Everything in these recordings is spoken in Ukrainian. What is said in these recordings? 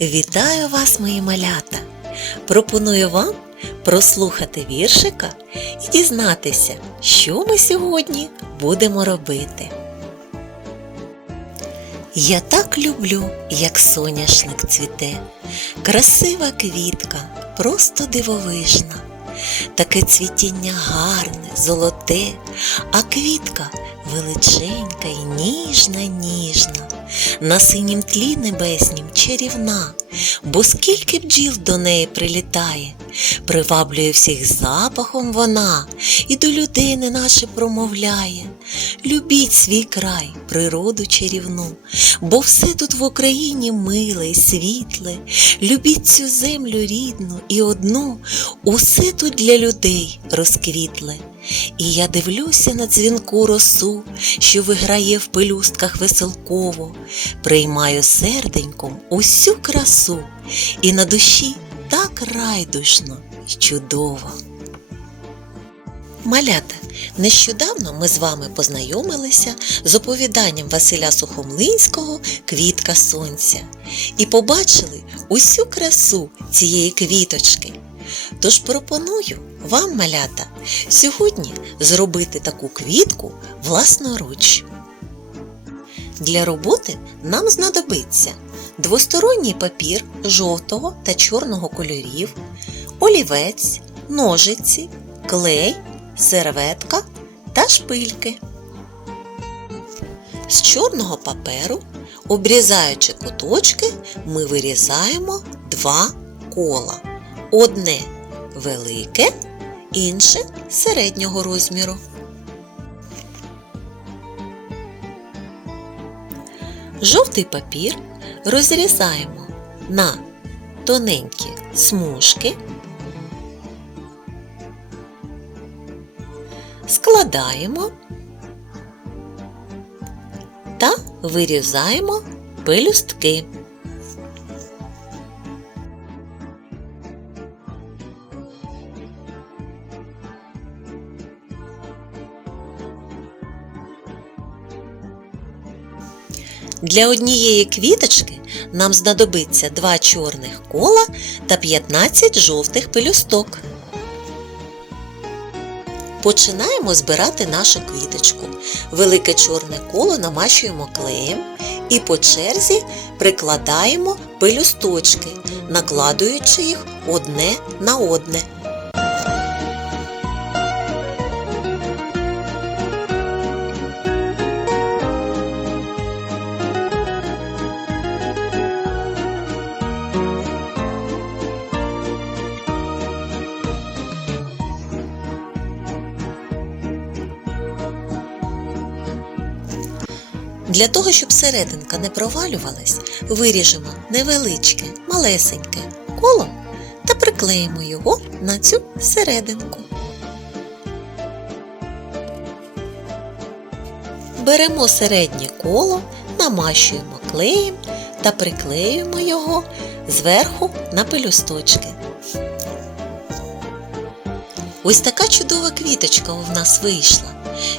Вітаю вас, мої малята! Пропоную вам прослухати віршика і дізнатися, що ми сьогодні будемо робити. Я так люблю, як соняшник цвіте, красива квітка, просто дивовижна. Таке цвітіння гарне, золоте, а квітка величенька й ніжна, ніжна, на синім тлі небеснім чарівна, бо скільки бджіл до неї прилітає, приваблює всіх запахом вона і до людини наше промовляє. Любіть свій край, природу чарівну, бо все тут в Україні миле й світле. Любіть цю землю рідну і одну, усе тут для людей розквітле. І я дивлюся на дзвінку росу, що виграє в пелюстках веселково, приймаю серденьком усю красу, і на душі так райдушно й чудово. Малята, нещодавно ми з вами познайомилися з оповіданням Василя Сухомлинського Квітка сонця і побачили усю красу цієї квіточки. Тож пропоную вам, малята, сьогодні зробити таку квітку власноруч. Для роботи нам знадобиться двосторонній папір жовтого та чорного кольорів, олівець, ножиці, клей, серветка та шпильки. З чорного паперу, обрізаючи куточки, ми вирізаємо два кола. Одне велике, інше середнього розміру. Жовтий папір розрізаємо на тоненькі смужки, складаємо та вирізаємо пелюстки. Для однієї квіточки нам знадобиться 2 чорних кола та 15 жовтих пелюсток. Починаємо збирати нашу квіточку. Велике чорне коло намащуємо клеєм і по черзі прикладаємо пелюсточки, накладуючи їх одне на одне. Для того, щоб серединка не провалювалась, виріжемо невеличке, малесеньке коло та приклеїмо його на цю серединку. Беремо середнє коло, намащуємо клеєм та приклеюємо його зверху на пелюсточки. Ось така чудова квіточка у нас вийшла.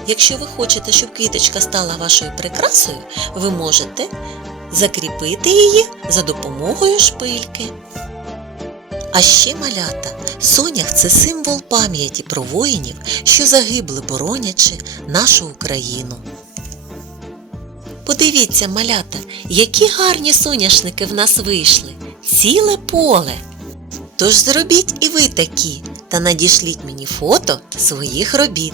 Якщо ви хочете, щоб квіточка стала вашою прикрасою, ви можете закріпити її за допомогою шпильки. А ще малята, сонях це символ пам'яті про воїнів, що загибли, боронячи нашу Україну. Подивіться, малята, які гарні соняшники в нас вийшли, ціле поле. Тож зробіть і ви такі та надішліть мені фото своїх робіт.